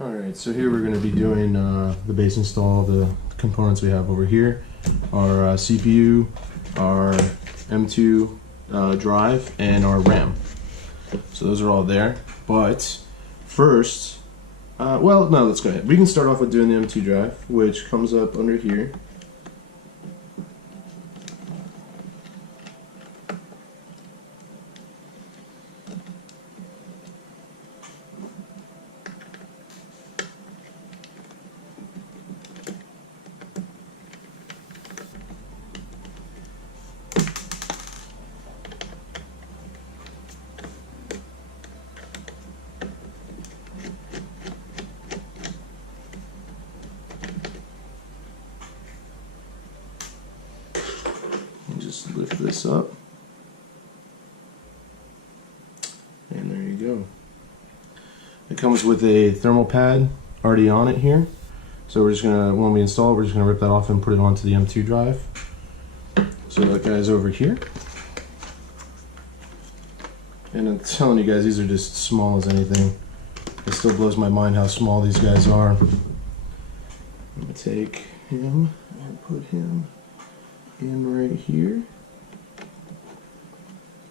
Alright, so here we're going to be doing the base install of the components we have over here. Our CPU, our M.2 drive, and our RAM. So those are all there. But first, well, no, let's go ahead. We can start off with doing the M.2 drive, which comes up under here. Just lift this up, and there you go. It comes with a thermal pad already on it here, so we're just gonna, when we install it, we're just gonna rip that off and put it onto the M.2 drive. So that guy's over here, and I'm telling you guys, these are just small as anything. It still blows my mind how small these guys are. I'm gonna take him and put him in right here.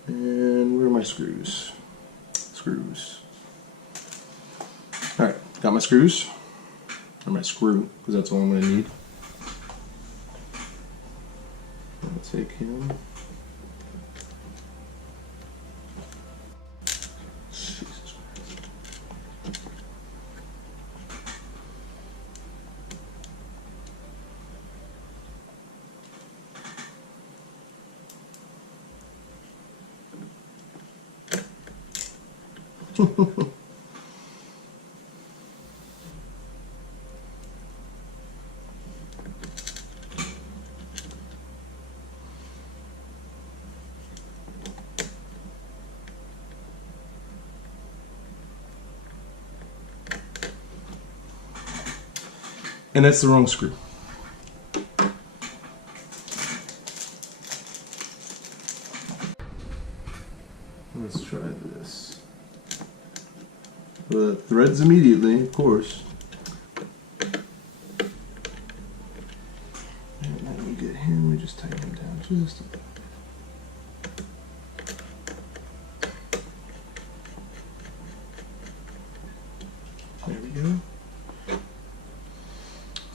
And where are my screws? Screws. Alright, got my screws. Or my screw, because that's all I'm going to need. I'll take him. Jesus Christ. And that's the wrong screw. Let's try this. The threads immediately, of course. And then we get him, we just tighten him down just a bit. There we go.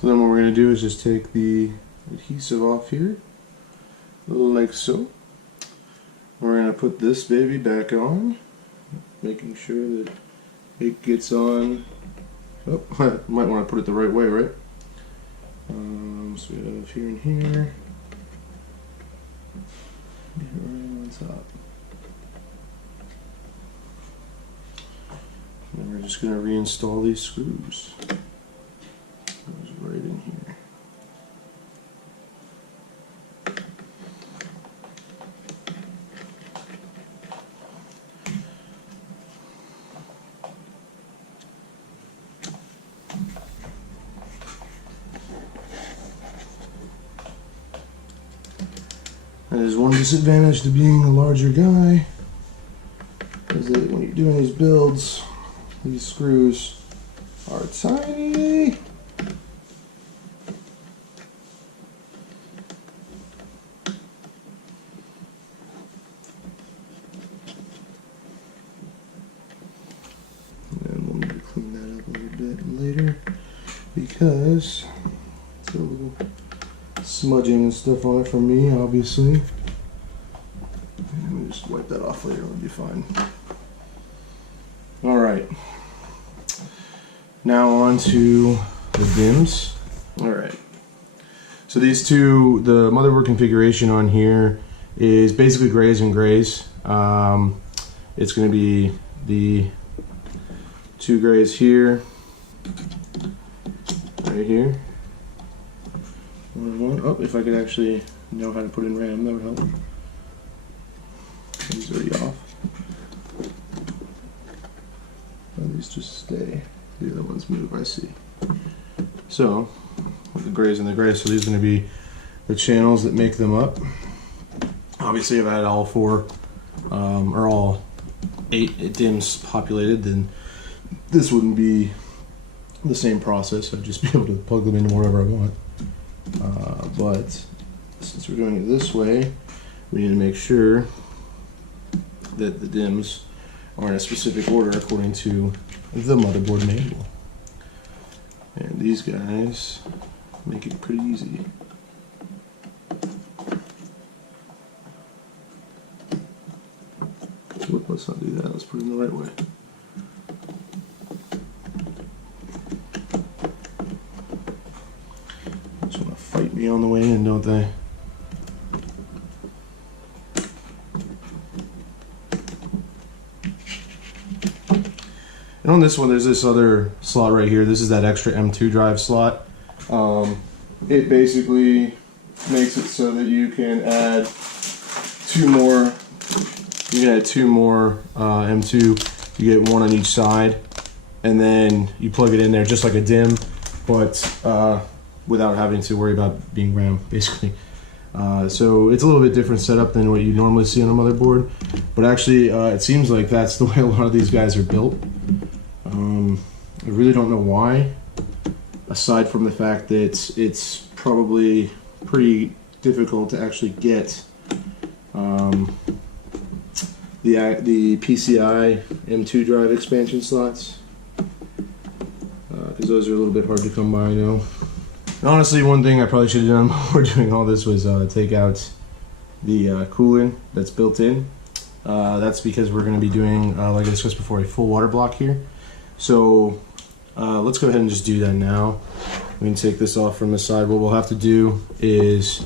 So then what we're going to do is just take the adhesive off here, like so. We're going to put this baby back on, making sure that it gets on. Oh, might want to put it the right way, right? So we have here and here. Right on top. And then we're just going to reinstall these screws. Goes right in here. There's one disadvantage to being a larger guy, is that when you're doing these builds, these screws are tiny. And we'll need to clean that up a little bit later because it's a little smudging and stuff on it from me, obviously. And we'll just wipe that off later, we'll be fine. Alright. Now on to the DIMMs. Alright. So these two, the motherboard configuration on here is basically grays and grays. It's going to be the two grays here, right here. One. Oh, if I could actually know how to put in RAM, that would help. These are already off. Oh, these just stay. The other ones move, I see. So, with the grays and the grays, so these are going to be the channels that make them up. Obviously, if I had all four, or all 8 DIMMs populated, then this wouldn't be the same process. I'd just be able to plug them in wherever I want. But since we're doing it this way, we need to make sure that the DIMMs are in a specific order according to the motherboard manual. And these guys make it pretty easy. Whoop, let's not do that. Let's put it in the right way. Just want to fight me on the way in, don't they? And on this one, there's this other slot right here. This is that extra M.2 drive slot. It basically makes it so that you can add two more. You can add two more M.2. You get one on each side, and then you plug it in there just like a DIMM, but without having to worry about being RAM, basically. So it's a little bit different setup than what you normally see on a motherboard, but actually it seems like that's the way a lot of these guys are built. I really don't know why, aside from the fact that it's probably pretty difficult to actually get the PCI M.2 drive expansion slots, because those are a little bit hard to come by, I know. And honestly, one thing I probably should have done before doing all this was take out the coolant that's built in. That's because we're going to be doing, like I discussed before, a full water block here. So let's go ahead and just do that now. We can take this off from the side. What we'll have to do is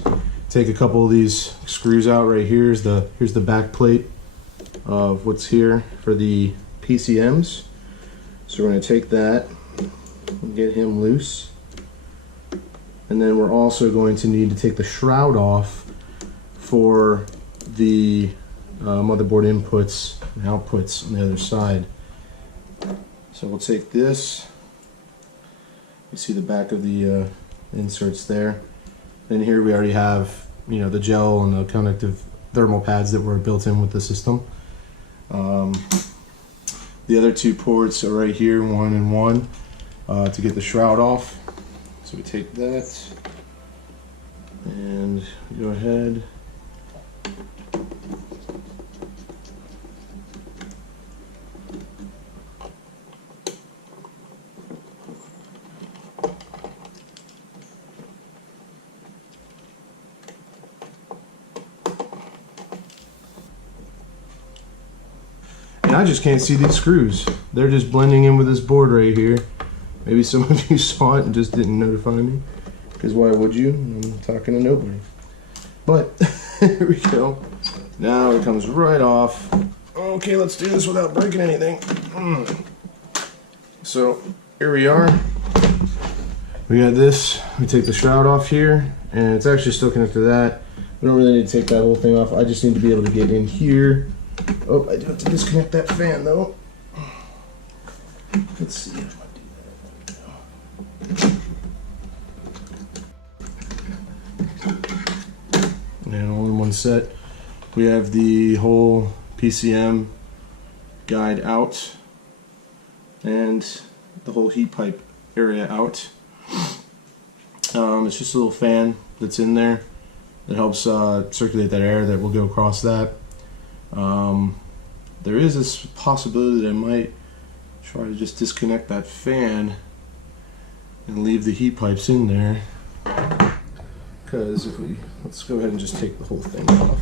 take a couple of these screws out right here. Here's the back plate of what's here for the PCMs. So we're going to take that and get him loose. And then we're also going to need to take the shroud off for the motherboard inputs and outputs on the other side. So we'll take this. You see the back of the inserts there. And here we already have, you know, the gel and the conductive thermal pads that were built in with the system. The other two ports are right here, 1 and 1, to get the shroud off. So we take that and go ahead. I just can't see these screws. They're just blending in with this board right here. Maybe some of you saw it and just didn't notify me, because why would you? I'm talking to nobody. But here we go. Now it comes right off. Okay, let's do this without breaking anything. So here we are. We got this. We take the shroud off here, and it's actually still connected to that. We don't really need to take that whole thing off. I just need to be able to get in here. Oh, I do have to disconnect that fan though. Let's see if I do that. And all in one set. We have the whole PCM guide out and the whole heat pipe area out. It's just a little fan that's in there that helps circulate that air that will go across that. There is this possibility that I might try to just disconnect that fan and leave the heat pipes in there, because let's go ahead and just take the whole thing off.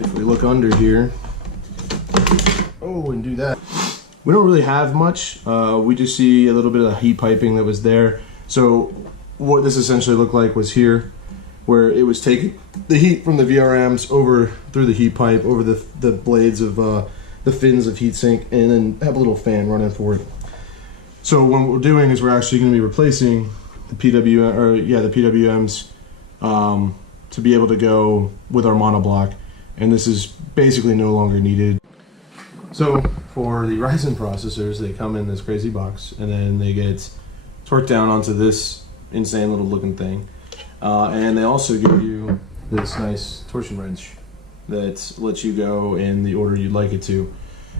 If we look under here, and do that. We don't really have much. We just see a little bit of heat piping that was there. So what this essentially looked like was here, where it was taking the heat from the VRMs over through the heat pipe, over the blades of the fins of heatsink, and then have a little fan running for it. So what we're doing is we're actually going to be replacing the PWMs to be able to go with our monoblock, and this is basically no longer needed. So for the Ryzen processors, they come in this crazy box, and then they get torqued down onto this insane little looking thing. And they also give you this nice torsion wrench that lets you go in the order you'd like it to.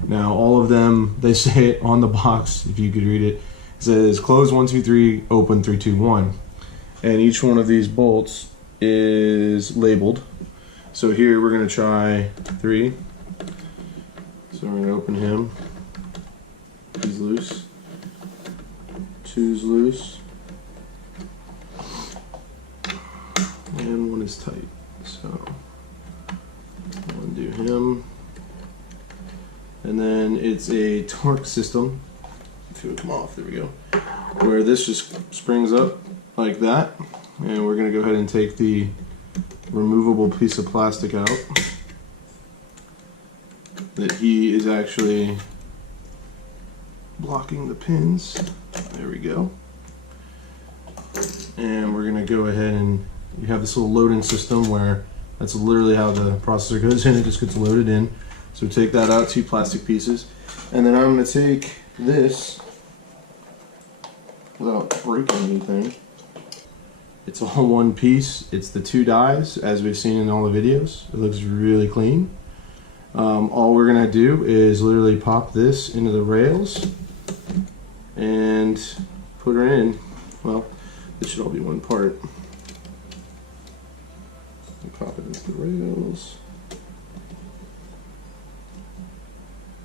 Now all of them, they say it on the box, if you could read it, it says close 1 2 3, open 3 2 1, and each one of these bolts is labeled. So here we're going to try 3. So we're going to open him. He's loose. 2's loose. And 1 is tight. So I'll undo him. And then it's a torque system. If it would come off, there we go. Where this just springs up like that. And we're going to go ahead and take the removable piece of plastic out. That he is actually blocking the pins. There we go. And we're going to go ahead and you have this little loading system where that's literally how the processor goes in. It just gets loaded in. So take that out, 2 plastic pieces. And then I'm going to take this without breaking anything. It's all one piece. It's the 2 dies, as we've seen in all the videos. It looks really clean. All we're going to do is literally pop this into the rails and put her in. Well, this should all be one part. And pop it into the rails.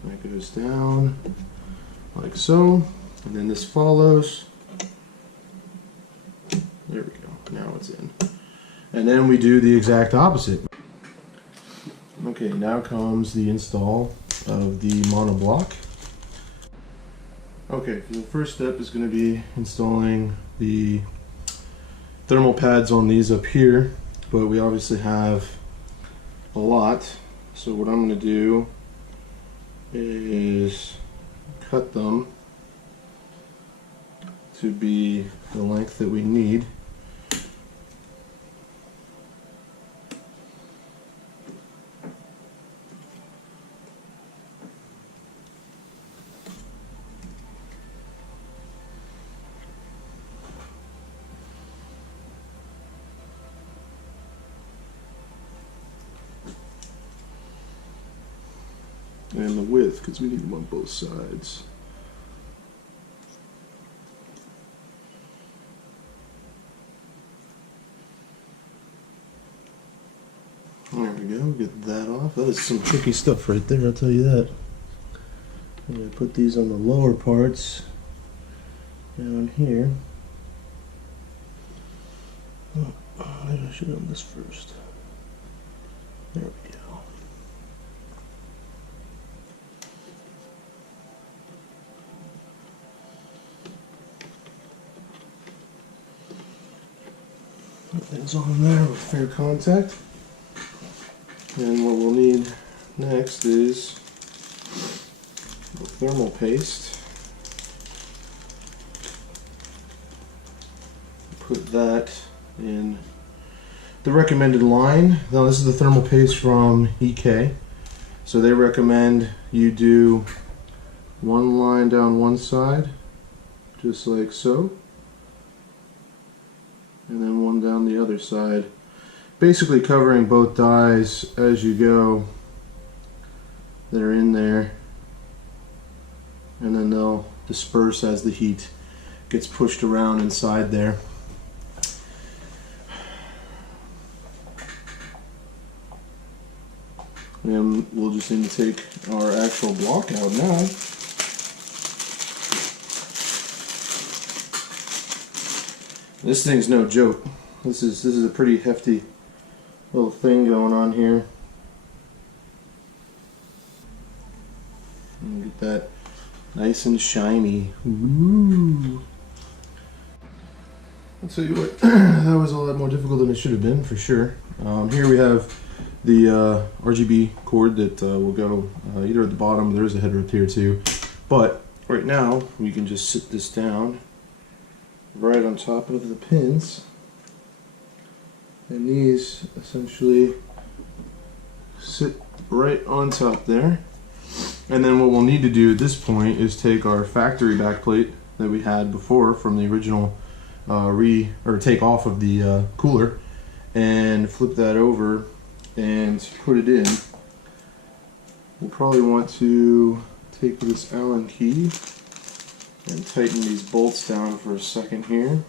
That goes down like so, and then this follows. There we go. Now it's in. And then we do the exact opposite. Okay, now comes the install of the monoblock. Okay, the first step is going to be installing the thermal pads on these up here, but we obviously have a lot. So what I'm going to do is cut them to be the length that we need. And the width, because we need them on both sides. There we go, get that off. That is some tricky stuff right there, I'll tell you that. I'm going to put these on the lower parts down here. Oh, maybe I should have done this first. There we go. Everything's on there with fair contact. And what we'll need next is the thermal paste. Put that in the recommended line. Now this is the thermal paste from EVGA. So they recommend you do 1 line down one side, just like so. And then 1 down the other side, basically covering both dies as you go that are in there, and then they'll disperse as the heat gets pushed around inside there. And we'll just need to take our actual block out now. This thing's no joke. This is a pretty hefty little thing going on here. And get that nice and shiny. Ooh. I'll tell you what, that was a lot more difficult than it should have been, for sure. Here we have the RGB cord that will go either at the bottom. There is a header up here too, but right now we can just sit this down right on top of the pins, and these essentially sit right on top there. And then what we'll need to do at this point is take our factory backplate that we had before from the original take off of the cooler, and flip that over and put it in, we'll probably want to take this Allen key and tighten these bolts down for a second here.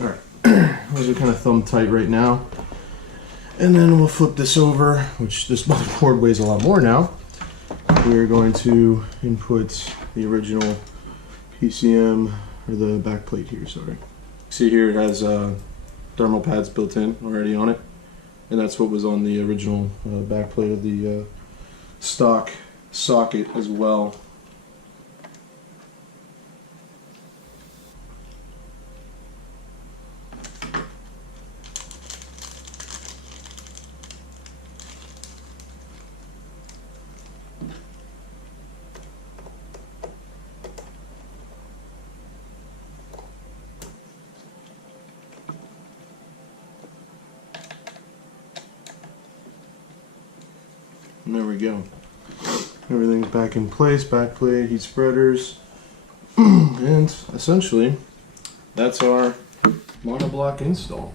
Alright, those are kind of thumb tight right now. And then we'll flip this over, which this motherboard weighs a lot more now. We're going to input the original PCM, or the back plate here, sorry. See here it has thermal pads built in already on it. And that's what was on the original back plate of the stock socket as well. And there we go. Everything's back in place, backplate, heat spreaders, and essentially that's our monoblock install.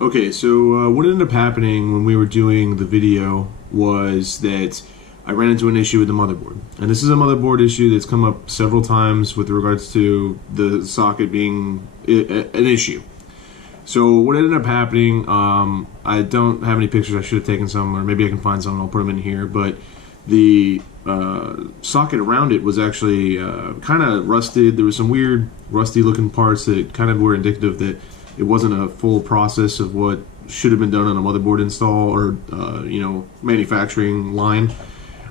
Okay, so what ended up happening when we were doing the video was that I ran into an issue with the motherboard. And this is a motherboard issue that's come up several times with regards to the socket being an issue. So what ended up happening, I don't have any pictures, I should have taken some, or maybe I can find some and I'll put them in here, but the socket around it was actually kind of rusted. There was some weird rusty looking parts that kind of were indicative that it wasn't a full process of what should have been done on a motherboard install or manufacturing line.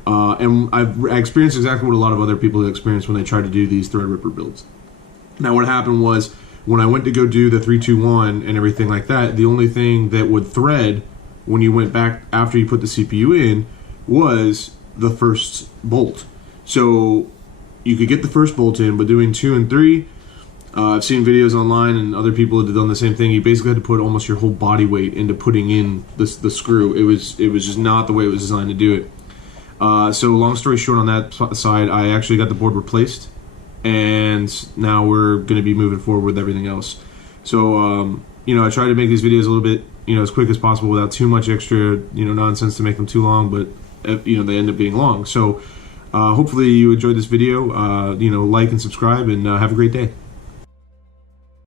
And I experienced exactly what a lot of other people experienced when they tried to do these Threadripper builds. Now what happened was, when I went to go do the 321 and everything like that, the only thing that would thread when you went back after you put the CPU in was the first bolt. So you could get the first bolt in, but doing 2 and 3, I've seen videos online and other people have done the same thing. You basically had to put almost your whole body weight into putting in the screw. It was just not the way it was designed to do it. So long story short on that side, I actually got the board replaced. And now we're going to be moving forward with everything else. So, I try to make these videos a little bit, as quick as possible without too much extra, nonsense to make them too long, but, they end up being long. So, hopefully you enjoyed this video, like and subscribe, and have a great day.